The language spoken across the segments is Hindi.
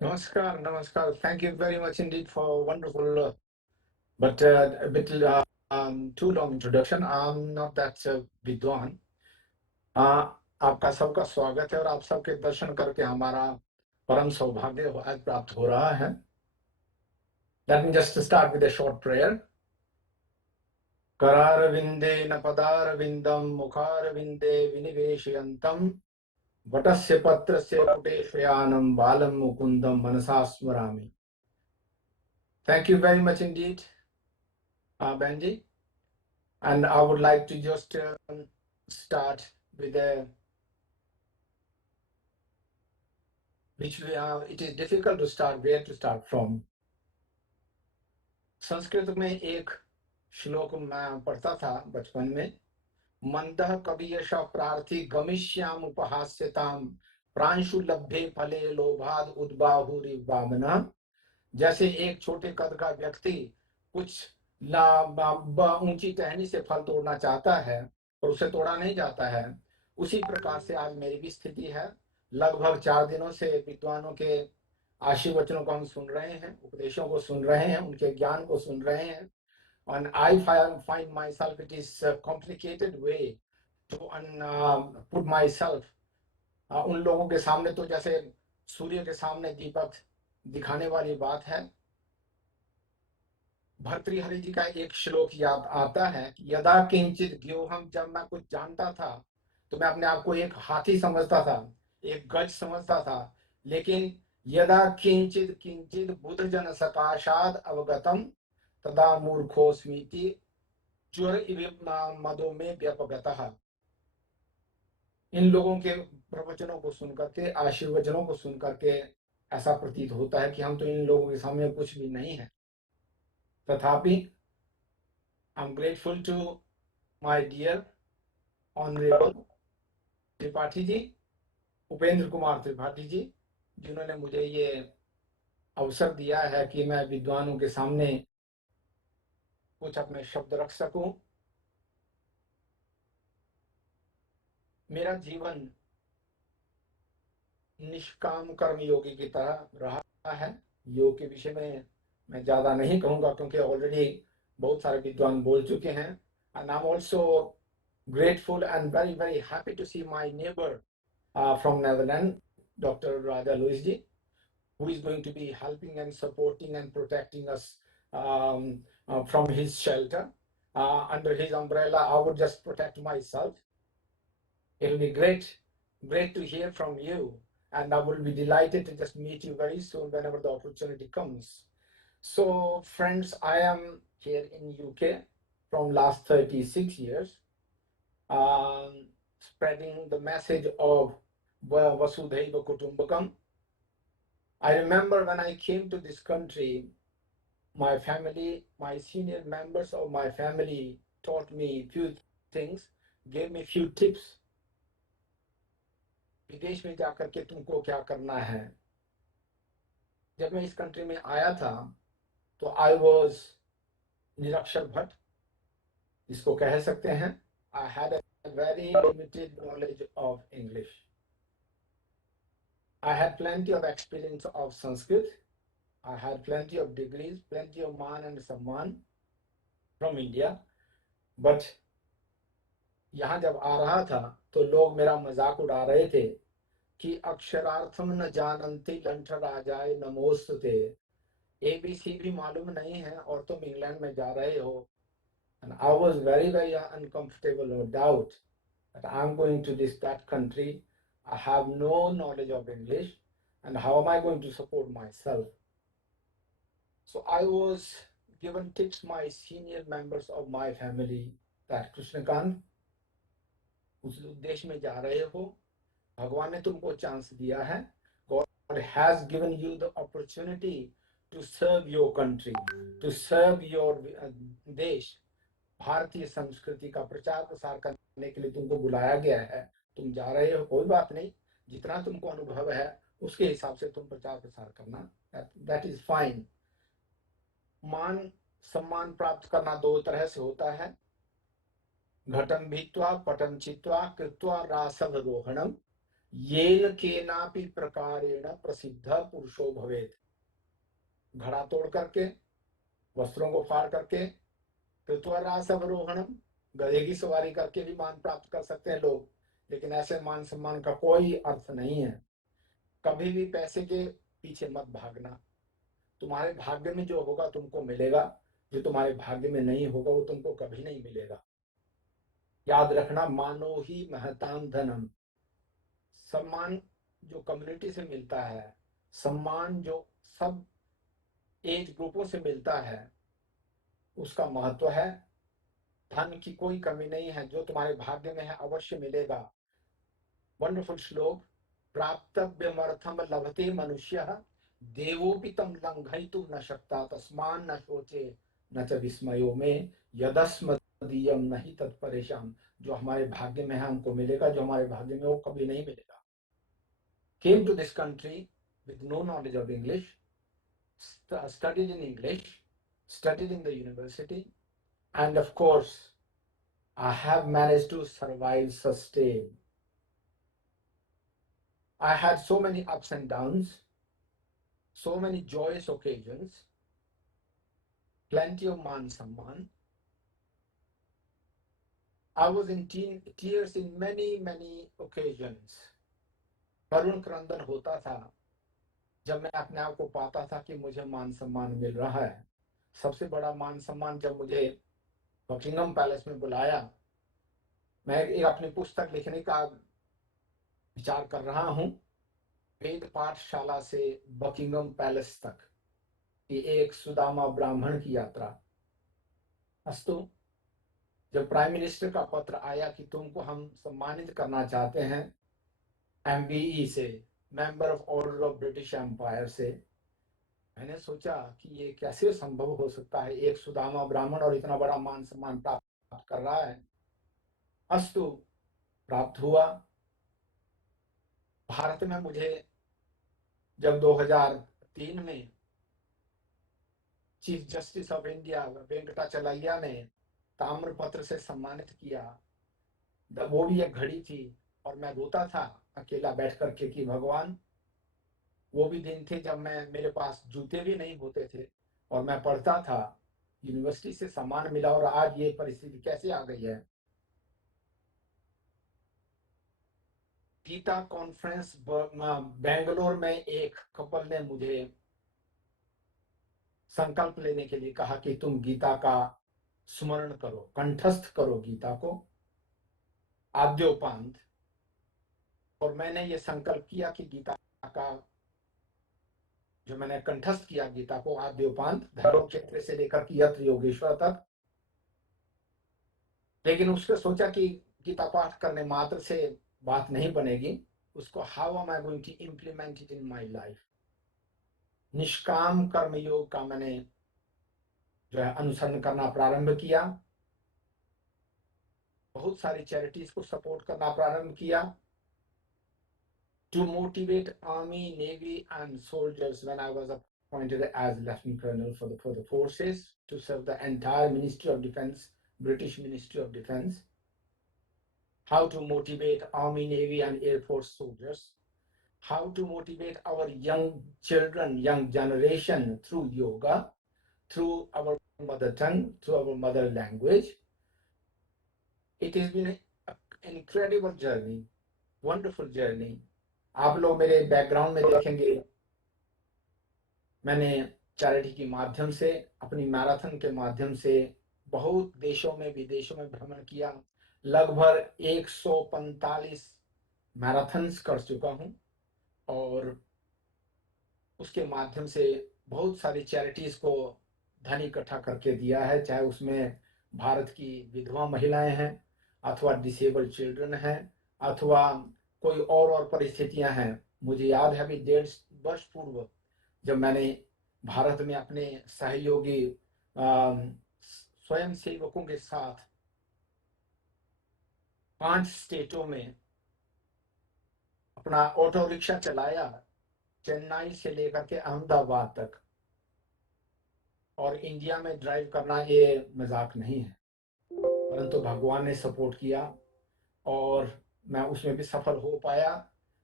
Namaskar, namaskar. Thank you very much indeed for a wonderful, but a bit too long introduction. I'm not that विद्वान. आपका सबका स्वागत है और आप सबके दर्शन करके हमारा परम सौभाग्य आज प्राप्त हो रहा है. Let me just start with a short prayer. करारविंदेन पदारविंदम मुखारविंदे विनिवेशयन्तं वटस्य पत्रस्य पुटे शयानं बालं मुकुन्दं मनसा स्मरामि. Thank you very much indeed, Benji. And I would like to just start with it is difficult to start where to start from. Sanskrit में एक श्लोक मैं पढ़ता था बचपन में. मंदः कवियश प्रार्थी गमिष्याम उपहास्यताम प्रांशु लभ्ये फले लोभाद उद्बाहुरिवामनः. जैसे एक छोटे कद का व्यक्ति कुछ ऊंची टहनी से फल तोड़ना चाहता है और उसे तोड़ा नहीं जाता है, उसी प्रकार से आज मेरी भी स्थिति है. लगभग 4 दिनों से विद्वानों के आशीर्वचनों को हम सुन रहे हैं, उपदेशों को सुन रहे हैं, उनके ज्ञान को सुन रहे हैं. And I find myself it is a complicated way to put myself उन लोगों के सामने. तो जैसे सूर्य के सामने दीपक दिखाने वाली बात है. भर्तृहरि जी का एक श्लोक याद आता है कि यदा किंचित ज्ञोहम, जब मैं कुछ जानता था तो मैं अपने आप को एक हाथी समझता था, एक गज समझता था. लेकिन यदा किंचित किंचित बुद्ध जन सकाशाद अवगतम तदा मूर्खोस्मीति ज्वर इव मदो में व्यपगतः. इन लोगों के प्रवचनों को सुन करके, आशीर्वचनों को सुन करके ऐसा प्रतीत होता है कि हम तो इन लोगों के सामने कुछ भी नहीं है. तथापि I'm grateful to my dear honorable Tripathi ji, Upendra Kumar Tripathi ji, जिन्होंने मुझे ये अवसर दिया है कि मैं विद्वानों के सामने कुछ अपने शब्द रख सकूं. मेरा जीवन निष्काम कर्म योगी की तरह रहा है. योग के विषय में मैं ज्यादा नहीं कहूंगा क्योंकि ऑलरेडी बहुत सारे विद्वान बोल चुके हैं. And I'm also grateful and very very happy to see my neighbor from Netherlands, Dr. Raja Luis ji, who is going to be helping and supporting and protecting us from his shelter. Under his umbrella, I would just protect myself. It will be great to hear from you, and I will be delighted to just meet you very soon whenever the opportunity comes. So, friends, I am here in UK from last 36 years, spreading the message of Vasudhaiva Kutumbakam. I remember when I came to this country, my family, my senior members of my family taught me few things, gave me few tips. विदेश में जाकर के तुमको क्या करना है. जब मैं इस कंट्री में आया था तो आई वॉज निरक्षर भट्ट, इसको कह सकते हैं. I had a very limited knowledge of English. I had plenty of experience of Sanskrit. I had plenty of degrees, plenty of man and samman from India. But यहाँ जब आ रहा था तो लोग मेरा मजाक उड़ा रहे थे कि अक्षरार्थम न जानन्ति लंठ राजाए नमोस्तुते. ABC भी मालूम नहीं है और तुम इंग्लैंड में जा रहे हो. And I was very very uncomfortable, no doubt, that I'm going to that country. I have no knowledge of English, and how am I going to support myself? So I was given tips my senior members of my family that Krishnakant, उस देश में जा रहे हो, भगवान ने तुमको चांस दिया है. God has given you the opportunity to serve your country, to serve your देश. भारतीय संस्कृति का प्रचार प्रसार करने के लिए तुमको बुलाया गया है. तुम जा रहे हो, कोई बात नहीं, जितना तुमको अनुभव है उसके हिसाब से तुम प्रचार प्रसार करना. That is fine. मान सम्मान प्राप्त करना दो तरह से होता है. घटम भित्वा पटम चित्वा कृत्वा रासवरोहणम. येन केनापि प्रकारेण प्रसिद्ध पुरुषो भवेत्। घड़ा तोड़ करके, वस्त्रों को फाड़ करके, कृत्वरासवरोहणम, गधे की सवारी करके भी मान प्राप्त कर सकते हैं लोग, लेकिन ऐसे मान सम्मान का कोई अर्थ नहीं है। कभी भी पैसे के पीछे मत भागना। तुम्हारे भाग्य में जो होगा तुमको मिलेगा, जो तुम्हारे भाग्य में नहीं होगा वो तुमको कभी नहीं मिलेगा। याद रखना, मानो ही महताम धनम। सम्मान जो कम्युनिटी से मिलता है, सम्मान जो सब एज ग्रुपों से मिलता है, उसका महत्व है। धन की कोई कमी नहीं है, जो तुम्हारे भाग्य में है अवश्य मिलेगा। वंडरफुल श्लोक, प्राप्तव्यमर्थम लभते मनुष्यः देवोपि तम लंघयितुं न शक्ता तस्मान् न शोचे न च विस्मयो में यदस्मदीयम नहीं तत्परेशान। जो हमारे भाग्य में है हमको मिलेगा, जो हमारे भाग्य में वो कभी नहीं मिलेगा। Came to this country with no knowledge of English, studied in English, studied in the university, and of course I have managed to survive, sustain. I had so many ups and downs, so many joyous occasions, plenty of man samman. I was in tears in many occasions. करुण क्रंदन होता था जब मैं अपने आप को पाता था कि मुझे मान सम्मान मिल रहा है। सबसे बड़ा मान सम्मान जब मुझे बकिंगम पैलेस में बुलाया। मैं एक अपनी पुस्तक लिखने का विचार कर रहा हूँ, वेद पाठशाला से बकिंगम पैलेस तक की एक सुदामा ब्राह्मण की यात्रा। अस्तु, जब प्राइम मिनिस्टर का पत्र आया कि तुमको हम सम्मानित करना चाहते हैं MBE से, member of order of British Empire से, मैंने सोचा कि ये कैसे संभव हो सकता है, एक सुदामा ब्राह्मण और इतना बड़ा मान सम्मान प्राप्त कर रहा है। अस्तु, प्राप्त हुआ। भारत में मुझे जब 2003 में चीफ जस्टिस ऑफ इंडिया वेंकटाचलैया ने ताम्रपत्र से सम्मानित किया, वो भी एक घड़ी थी और मैं रोता था अकेला बैठ करके कि भगवान, वो भी दिन थे जब मेरे पास जूते भी नहीं होते थे और मैं पढ़ता था, यूनिवर्सिटी से सम्मान मिला और आज ये परिस्थिति कैसे आ गई है। गीता कॉन्फ्रेंस बेंगलोर में एक कपल ने मुझे संकल्प लेने के लिए कहा कि तुम गीता का स्मरण करो, कंठस्थ करो गीता को आद्योपांत। और मैंने ये संकल्प किया कि गीता का जो मैंने कंठस्थ किया, गीता को आद्योपांत, धर्म क्षेत्र से लेकर कि यत्र योगेश्वर तक। लेकिन उसको सोचा कि गीता पाठ करने मात्र से बात नहीं बनेगी, उसको how am I going to implement it in my life. Nishkam Karma योग का मैंने जो है अनुसरण करना प्रारंभ किया, बहुत सारी चैरिटीज को सपोर्ट करना प्रारंभ किया। To motivate army, navy, and soldiers when I was appointed as lieutenant colonel for the forces to serve the entire Ministry of Defense, British Ministry of Defense. How to motivate army, navy, and air force soldiers. How to motivate our young children, young generation through yoga, through our mother tongue, through our mother language. It has been an incredible journey, wonderful journey. आप लोग मेरे बैकग्राउंड में देखेंगे, मैंने चैरिटी के माध्यम से, अपनी मैराथन के माध्यम से बहुत देशों में विदेशों में भ्रमण किया। लगभग 145 मैराथन्स कर चुका हूं और उसके माध्यम से बहुत सारी चैरिटीज को धन इकट्ठा करके दिया है, चाहे उसमें भारत की विधवा महिलाएं हैं अथवा डिसेबल्ड चिल्ड्रन हैं अथवा कोई और परिस्थितियां हैं। मुझे याद है अभी 1.5 वर्ष पूर्व जब मैंने भारत में अपने सहयोगी स्वयं सेवकों के साथ 5 स्टेटों में अपना ऑटो रिक्शा चलाया, चेन्नई से लेकर के अहमदाबाद तक। और इंडिया में ड्राइव करना ये मजाक नहीं है, परंतु भगवान ने सपोर्ट किया और मैं उसमें भी सफल हो पाया।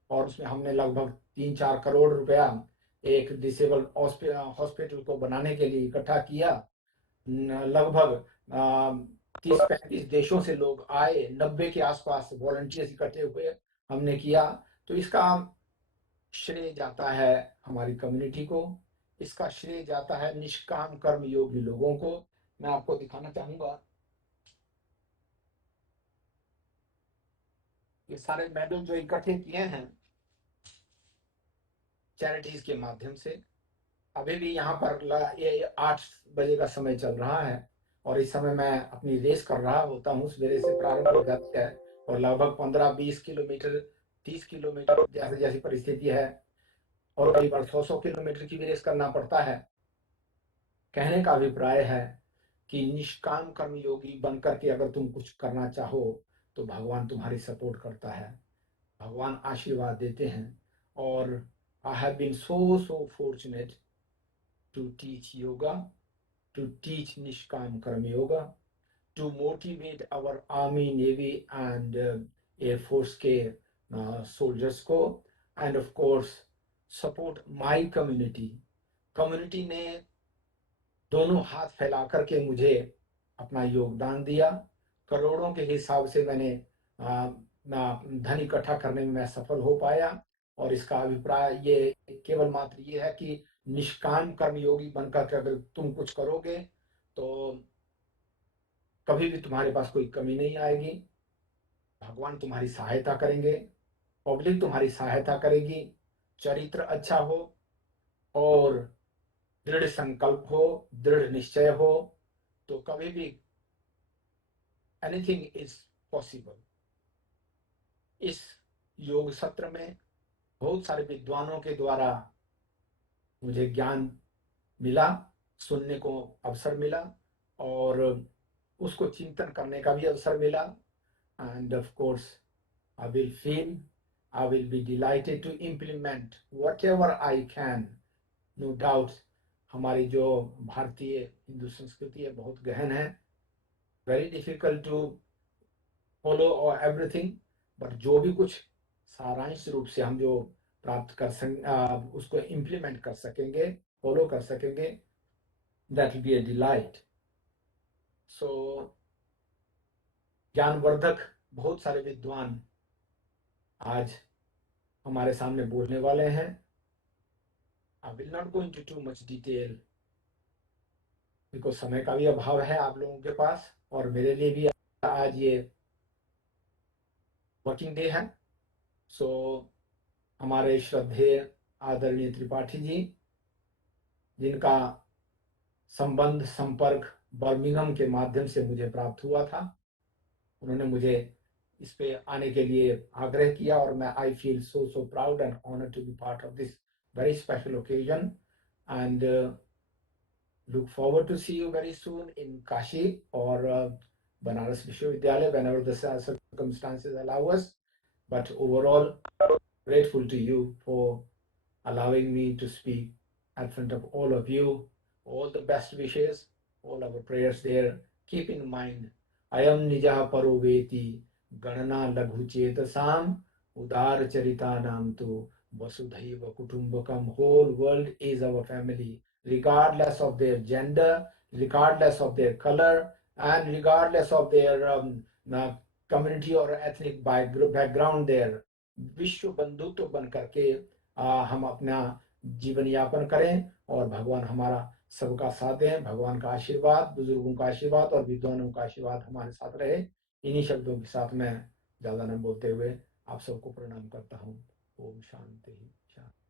और उसमें हमने लगभग 3-4 करोड़ रुपया एक डिसेबल हॉस्पिटल को बनाने के लिए इकट्ठा किया। लगभग 30-35 देशों से लोग आए, 90 के आसपास वॉलंटियर्स इकट्ठे हुए, हमने किया। तो इसका श्रेय जाता है हमारी कम्युनिटी को, इसका श्रेय जाता है निष्काम कर्म योगी लोगों को। मैं आपको दिखाना चाहूंगा ये सारे मेडल जो इकट्ठे किए हैं चैरिटीज के माध्यम से। अभी भी यहाँ पर ये 8 बजे का समय चल रहा है और इस समय मैं अपनी रेस कर रहा होता हूँ। सवेरे से प्रारंभ हो जाती है और लगभग 15-20 किलोमीटर, 30 किलोमीटर जैसे जैसी परिस्थिति है, और कई बार 100-100 किलोमीटर की भी रेस करना पड़ता है। कहने का अभिप्राय है कि निष्काम कर्म योगी बन करके अगर तुम कुछ करना चाहो तो भगवान तुम्हारी सपोर्ट करता है, भगवान आशीर्वाद देते हैं। और I have been so fortunate to teach yoga, to teach Nishkam Karma Yoga, to motivate our Army, Navy, and Air Force के soldiers को, and of course support my community. Community ने दोनों हाथ फैला करके मुझे अपना योगदान दिया। करोड़ों के हिसाब से मैंने धन इकट्ठा करने में मैं सफल हो पाया। और इसका अभिप्राय ये केवल मात्र ये है कि निष्काम कर्मयोगी बनकर के अगर तुम कुछ करोगे तो कभी भी तुम्हारे पास कोई कमी नहीं आएगी। भगवान तुम्हारी सहायता करेंगे, पब्लिक तुम्हारी सहायता करेगी, चरित्र अच्छा हो और दृढ़ संकल्प हो, दृढ़ निश्चय हो, तो कभी भी एनीथिंग इज पॉसिबल। इस योग सत्र में बहुत सारे विद्वानों के द्वारा मुझे ज्ञान मिला, सुनने को अवसर मिला और उसको चिंतन करने का भी अवसर मिला। End of course I will be delighted to implement whatever I can. No doubt हमारी जो भारतीय हिंदू संस्कृति है बहुत गहन है, very difficult to follow or everything, but जो भी कुछ सारांश रूप से हम जो प्राप्त कर उसको इम्प्लीमेंट कर सकेंगे, फॉलो कर सकेंगे, that will be a delight. So ज्ञानवर्धक बहुत सारे विद्वान आज हमारे सामने बोलने वाले हैं। I will not go into too much detail because समय का भी अभाव है आप लोगों के पास और मेरे लिए भी आज ये वर्किंग डे है। सो हमारे श्रद्धेय आदरणीय त्रिपाठी जी, जिनका संबंध संपर्क बर्मिंघम के माध्यम से मुझे प्राप्त हुआ था, उन्होंने मुझे इस पे आने के लिए आग्रह किया और मैं I feel so proud and honoured to be part of this very special occasion and look forward to see you very soon in Kashi or Banaras Vishwavidyalaya whenever the circumstances allow us. But overall, grateful to you for allowing me to speak in front of all of you. All the best wishes, all our prayers there. Keep in mind, Ayam Nijaha Paroveti Ganana Laghu Chetasam Udar Charitanam tu Vasudhaiva Kutumbakam. Whole world is our family, regardless of their gender, regardless of their color, and regardless of their community or ethnic background there. विश्व बंधुत्व बन करके हम अपना जीवन यापन करें और भगवान हमारा सबका साथ दें। भगवान का आशीर्वाद, बुजुर्गों का आशीर्वाद और विद्वानों का आशीर्वाद हमारे साथ रहे। इन्हीं शब्दों के साथ मैं ज्यादा न बोलते हुए आप सबको प्रणाम करता हूँ। ओम शांति शांति।